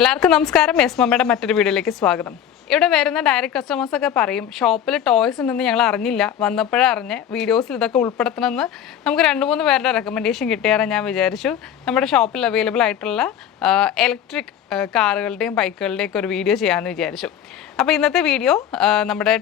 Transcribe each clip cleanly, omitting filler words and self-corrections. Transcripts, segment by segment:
എല്ലാവർക്കും നമസ്കാരം. എസ് മമ്മയുടെ മറ്റൊരു വീഡിയോയിലേക്ക് സ്വാഗതം. ഇവിടെ വരുന്ന ഡയറക്റ്റ് കസ്റ്റമേഴ്സൊക്കെ പറയും ഷോപ്പിൽ ടോയ്സ് ഉണ്ടെന്ന് ഞങ്ങൾ അറിഞ്ഞില്ല, വന്നപ്പോഴേ അറിഞ്ഞ് വീഡിയോസിൽ ഇതൊക്കെ ഉൾപ്പെടുത്തണമെന്ന് നമുക്ക് 2-3 പേരുടെ റെക്കമെൻഡേഷൻ കിട്ടിയാറെ ഞാൻ വിചാരിച്ചു നമ്മുടെ ഷോപ്പിൽ അവൈലബിൾ ആയിട്ടുള്ള ഇലക്ട്രിക് കാറുകളുടെയും ബൈക്കുകളുടെയൊക്കെ ഒരു വീഡിയോ ചെയ്യാമെന്ന് വിചാരിച്ചു. അപ്പോൾ ഇന്നത്തെ വീഡിയോ നമ്മുടെ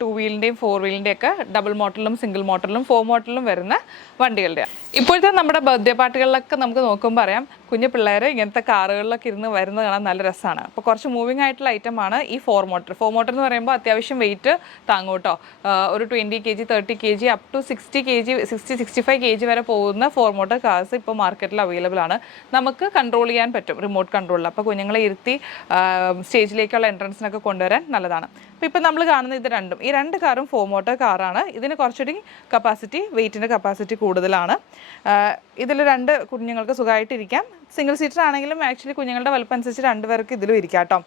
ടു വീലിൻ്റെയും 4 വീലിൻ്റെയൊക്കെ ഡബിൾ മോട്ടറിലും സിംഗിൾ മോട്ടറിലും 4 മോട്ടറിലും വരുന്ന വണ്ടികളുടെയാണ്. ഇപ്പോഴത്തെ നമ്മുടെ ബർത്ത്ഡേ പാർട്ടികളിലൊക്കെ നമുക്ക് നോക്കുമ്പോൾ അറിയാം കുഞ്ഞു പിള്ളേർ ഇങ്ങനത്തെ കാറുകളിലൊക്കെ ഇരുന്ന് വരുന്നത് കാണാൻ നല്ല രസമാണ്. അപ്പോൾ കുറച്ച് മൂവിങ് ആയിട്ടുള്ള ഐറ്റമാണ് ഈ 4 മോട്ടർ. 4 മോട്ടർ എന്ന് പറയുമ്പോൾ അത്യാവശ്യം വെയിറ്റ് താങ്ങും കേട്ടോ. ഒരു 20 kg 30 kg up to 60 kg 60-65 kg വരെ പോകുന്ന 4 മോട്ടർ കാർസ് ഇപ്പോൾ മാർക്കറ്റിൽ അവൈലബിൾ ആണ്. നമുക്ക് കൺട്രോൾ ചെയ്യാൻ പറ്റും റിമോട്ട് കൺട്രോളിൽ. അപ്പോൾ കുഞ്ഞുങ്ങളെ ഇരുത്തി സ്റ്റേജിലേക്കുള്ള എൻട്രൻസിനൊക്കെ കൊണ്ടുവരാൻ നല്ലതാണ്. അപ്പോൾ ഇപ്പോൾ നമ്മൾ കാണുന്ന ഇത് രണ്ടും, ഈ 2 കാറും 4 മോട്ടർ കാറാണ്. ഇതിന് കുറച്ചുകൂടി കപ്പാസിറ്റി, വെയിറ്റിൻ്റെ കപ്പാസിറ്റി കൂടുതലാണ്. ഇതിൽ 2 കുഞ്ഞുങ്ങൾക്ക് സുഖമായിട്ടിരിക്കാം. സിംഗിൾ സീറ്റർ ആണെങ്കിലും ആക്ച്വലി കുഞ്ഞുങ്ങളുടെ വലുപ്പം അനുസരിച്ച് 2 പേർക്ക് ഇതിലും ഇരിക്കാം കേട്ടോ.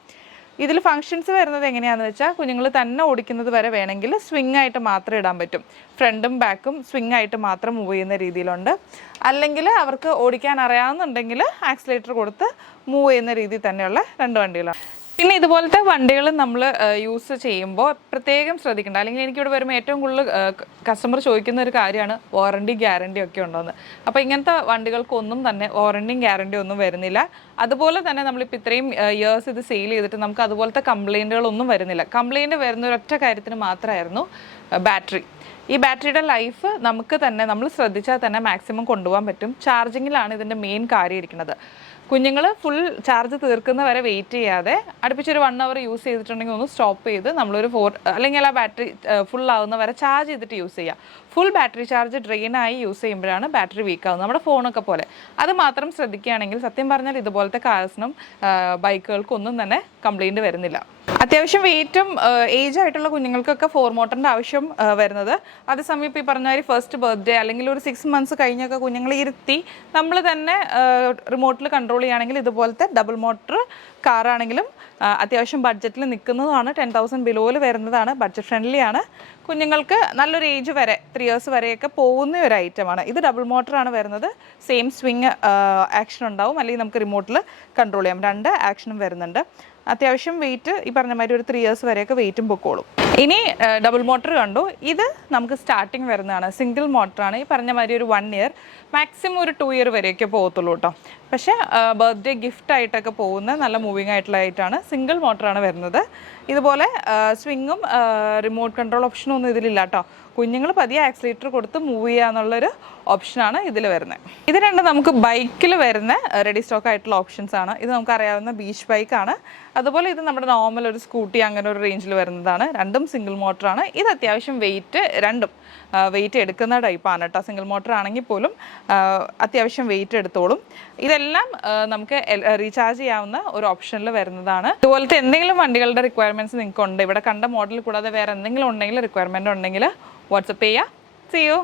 ഇതിൽ ഫങ്ഷൻസ് വരുന്നത് എങ്ങനെയാണെന്ന് വെച്ചാൽ കുഞ്ഞുങ്ങൾ തന്നെ ഓടിക്കുന്നത് വരെ വേണമെങ്കിൽ സ്വിങ് ആയിട്ട് മാത്രം ഇടാൻ പറ്റും. ഫ്രണ്ടും ബാക്കും സ്വിങ് ആയിട്ട് മാത്രം മൂവ് ചെയ്യുന്ന രീതിയിലുണ്ട്. അല്ലെങ്കിൽ അവർക്ക് ഓടിക്കാൻ അറിയാവുന്നുണ്ടെങ്കിൽ ആക്സിലേറ്റർ കൊടുത്ത് മൂവ് ചെയ്യുന്ന രീതിയിൽ തന്നെയുള്ള 2 വണ്ടികളാണ്. പിന്നെ ഇതുപോലത്തെ വണ്ടികൾ നമ്മൾ യൂസ് ചെയ്യുമ്പോൾ പ്രത്യേകം ശ്രദ്ധിക്കേണ്ട, അല്ലെങ്കിൽ എനിക്കിവിടെ വരുമ്പോൾ ഏറ്റവും കൂടുതൽ കസ്റ്റമർ ചോദിക്കുന്ന ഒരു കാര്യമാണ് വാറണ്ടി ഗ്യാരണ്ടി ഒക്കെ ഉണ്ടോയെന്ന്. അപ്പോൾ ഇങ്ങനത്തെ വണ്ടികൾക്കൊന്നും തന്നെ വാറണ്ടിയും ഗ്യാരണ്ടിയും ഒന്നും വരുന്നില്ല. അതുപോലെ തന്നെ നമ്മളിപ്പോൾ ഇത്രയും ഇയേഴ്സ് ഇത് സെയിൽ ചെയ്തിട്ട് നമുക്ക് അതുപോലത്തെ കംപ്ലയിൻറ്റുകളൊന്നും വരുന്നില്ല. കംപ്ലയിൻറ്റ് വരുന്ന ഒരൊറ്റ കാര്യത്തിന് മാത്രമായിരുന്നു ബാറ്ററി. ഈ ബാറ്ററിയുടെ ലൈഫ് നമുക്ക് തന്നെ നമ്മൾ ശ്രദ്ധിച്ചാൽ തന്നെ മാക്സിമം കൊണ്ടുപോകാൻ പറ്റും. ചാർജിങ്ങിലാണ് ഇതിൻ്റെ മെയിൻ കാര്യം ഇരിക്കുന്നത്. കുഞ്ഞുങ്ങൾ ഫുൾ ചാർജ് തീർക്കുന്ന വരെ വെയിറ്റ് ചെയ്യാതെ അടുപ്പിച്ചൊരു 1 hour യൂസ് ചെയ്തിട്ടുണ്ടെങ്കിൽ ഒന്ന് സ്റ്റോപ്പ് ചെയ്ത് നമ്മളൊരു 4 അല്ലെങ്കിൽ ആ ബാറ്ററി ഫുൾ ആവുന്ന വരെ ചാർജ് ചെയ്തിട്ട് യൂസ് ചെയ്യുക. ഫുൾ ബാറ്ററി ചാർജ് ഡ്രെയിനായി യൂസ് ചെയ്യുമ്പോഴാണ് ബാറ്ററി വീക്ക് ആവുന്നത്, നമ്മുടെ ഫോണൊക്കെ പോലെ. അത് മാത്രം ശ്രദ്ധിക്കുകയാണെങ്കിൽ സത്യം പറഞ്ഞാൽ ഇതുപോലത്തെ കാർസിനും ബൈക്കുകൾക്കും ഒന്നും തന്നെ കംപ്ലയിൻറ്റ് വരുന്നില്ല. അത്യാവശ്യം വെയിറ്റും ഏജ് ആയിട്ടുള്ള കുഞ്ഞുങ്ങൾക്കൊക്കെ 4 മോട്ടറിൻ്റെ ആവശ്യം വരുന്നത്. അതേസമയം ഇപ്പോൾ ഈ പറഞ്ഞ ഒരു ഫസ്റ്റ് ബർത്ത്ഡേ അല്ലെങ്കിൽ ഒരു 6 months കഴിഞ്ഞൊക്കെ കുഞ്ഞുങ്ങളെ ഇരുത്തി നമ്മൾ തന്നെ റിമോട്ടിൽ കൺട്രോൾ ചെയ്യുകയാണെങ്കിൽ ഇതുപോലത്തെ ഡബിൾ മോട്ടർ കാറാണെങ്കിലും അത്യാവശ്യം ബഡ്ജറ്റിൽ നിൽക്കുന്നതാണ്. 10,000 ബിലോയിൽ വരുന്നതാണ്. ബഡ്ജറ്റ് ഫ്രണ്ട്ലി ആണ്. കുഞ്ഞുങ്ങൾക്ക് നല്ലൊരു ഏജ് വരെ 3 years വരെയൊക്കെ പോകുന്ന ഒരു ഐറ്റമാണ്. ഇത് ഡബിൾ മോട്ടറാണ് വരുന്നത്. സെയിം സ്വിങ് ആക്ഷൻ ഉണ്ടാവും, അല്ലെങ്കിൽ നമുക്ക് റിമോട്ടിൽ കൺട്രോൾ ചെയ്യാം. 2 ആക്ഷനും വരുന്നുണ്ട്. അത്യാവശ്യം വെയിറ്റ് ഈ പറഞ്ഞ മാതിരി ഒരു 3 years വരെയൊക്കെ വെയിറ്റും പൊക്കോളും. ഇനി ഡബിൾ മോട്ടർ കണ്ടു. ഇത് നമുക്ക് സ്റ്റാർട്ടിങ് വരുന്നതാണ്. സിംഗിൾ മോട്ടറാണ്. ഈ പറഞ്ഞ മാതിരി ഒരു 1 year മാക്സിമം ഒരു 2 year വരെയൊക്കെ പോകത്തുള്ളൂ കേട്ടോ. പക്ഷേ ബർത്ത്ഡേ ഗിഫ്റ്റ് ആയിട്ടൊക്കെ പോകുന്ന നല്ല മൂവിങ് ആയിട്ടുള്ള ആയിട്ടാണ് സിംഗിൾ മോട്ടറാണ് വരുന്നത്. ഇതുപോലെ സ്വിങ്ങും റിമോട്ട് കൺട്രോൾ ഓപ്ഷനും ഒന്നും ഇതിലില്ല കേട്ടോ. കുഞ്ഞുങ്ങൾ പതിയെ ആക്സിലേറ്റർ കൊടുത്ത് മൂവ് ചെയ്യുക എന്നുള്ളൊരു ഓപ്ഷനാണ് ഇതിൽ വരുന്നത്. ഇത് 2 നമുക്ക് ബൈക്കിൽ വരുന്ന റെഡി സ്റ്റോക്ക് ആയിട്ടുള്ള ഓപ്ഷൻസ് ആണ്. ഇത് നമുക്കറിയാവുന്ന ബീച്ച് ബൈക്കാണ്. അതുപോലെ ഇത് നമ്മുടെ നോർമൽ ഒരു സ്കൂട്ടി അങ്ങനെ ഒരു റേഞ്ചിൽ വരുന്നതാണ്. 2ഉം സിംഗിൾ മോട്ടറാണ്. ഇത് അത്യാവശ്യം വെയിറ്റ് 2ഉം വെയിറ്റ് എടുക്കുന്ന ടൈപ്പാണ് കേട്ടോ. സിംഗിൾ മോട്ടർ ആണെങ്കിൽ പോലും അത്യാവശ്യം വെയിറ്റ് എടുത്തോളും. ഇതെല്ലാം നമുക്ക് റീചാർജ് ചെയ്യാവുന്ന ഒരു ഓപ്ഷനിൽ വരുന്നതാണ്. ഇതുപോലത്തെ എന്തെങ്കിലും വണ്ടികളുടെ റിക്വയർമെൻറ്റ്സ് നിങ്ങൾക്ക് ഉണ്ട്, ഇവിടെ കണ്ട മോഡൽ കൂടാതെ വേറെ എന്തെങ്കിലും ഉണ്ടെങ്കിൽ റിക്വയർമെൻറ്റ് ഉണ്ടെങ്കിൽ വാട്സപ്പ് ചെയ്യുക. See you.